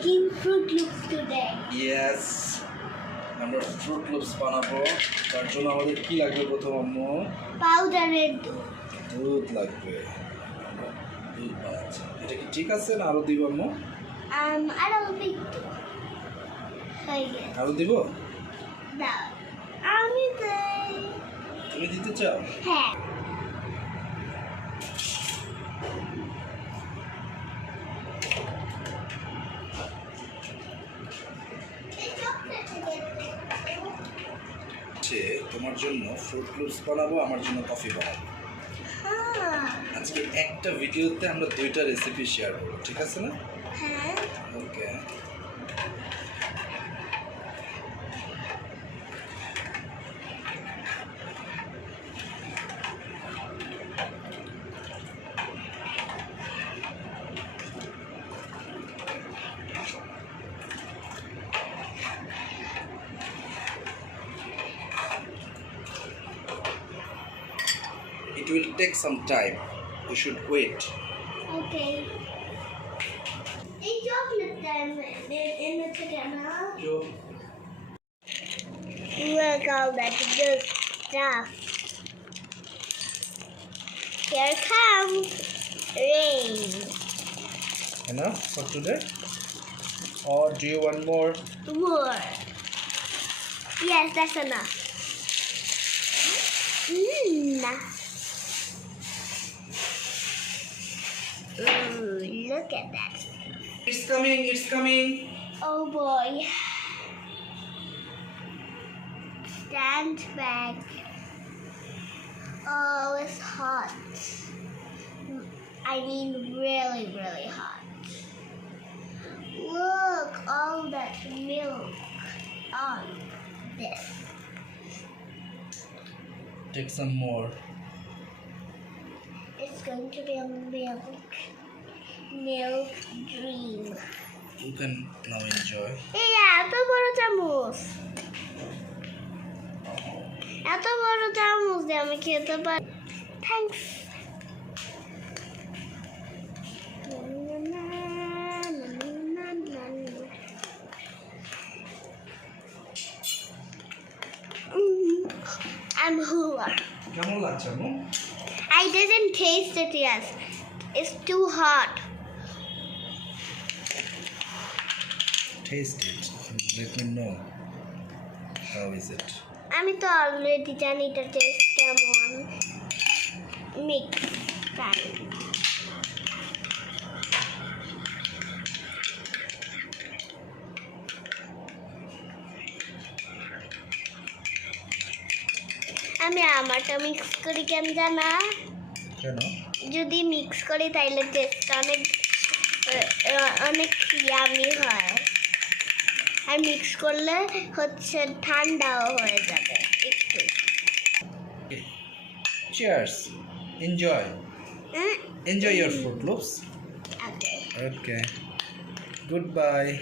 making Fruit Loops today. Yes. আমরা fruit loops বানাবো। তার জন্য আমাদের কি লাগবে প্রথম আম্মু? পাউডারের দুধ। দুধ লাগবে। দুধ বানাচ্ছি। এটা কি ঠিক আছে না আরো দিব আম্মু? আর অল্প একটু হয়ে গেছে। আরো দিব? দাও। আমি দেই। তুমি দিতে চাও? হ্যাঁ। তোমার জন্য ফ্রুট লুপস বানাবো, আমার জন্য কফি বানাবো। আজকে একটা ভিডিওতে আমরা দুইটা রেসিপি শেয়ার করবো, ঠিক আছে না? হ্যাঁ। ওকে। It will take some time. You should wait. Okay. Hey, chocolate time in the chicken, huh? Sure. Look all that good stuff. Here comes rain. Enough for today? Or do you want more? More. Yes, that's enough. Ooh, look at that. It's coming, it's coming. Oh boy. Stand back. Oh, it's hot. I mean really, really hot. Look, all that milk on this. Take some more. It's going to be a milk dream. You can now enjoy. এই এত বড় চামচ, এত বড় চামচ দিয়ে আমি খেতে পারি। থ্যাঙ্কস। I'm hula. কেমন লাগছে আম্মু? I didn't taste it yet. It's too hot. Taste it. Let me know. How is it? আমি তো অলরেডি জানি এটা টেস্ট কেমন। মিক্স তাই। আমি আমারটা মিক্স করি কেন জানা? কেন? যদি মিক্স করি তাইলে টেস্ট অনেক ইয়ামি হয়, আর মিক্স করলে হচ্ছে ঠান্ডাও হয়ে যাবে একটু। Cheers. Enjoy. Enjoy your Fruit Loops. Okay. Okay. Goodbye.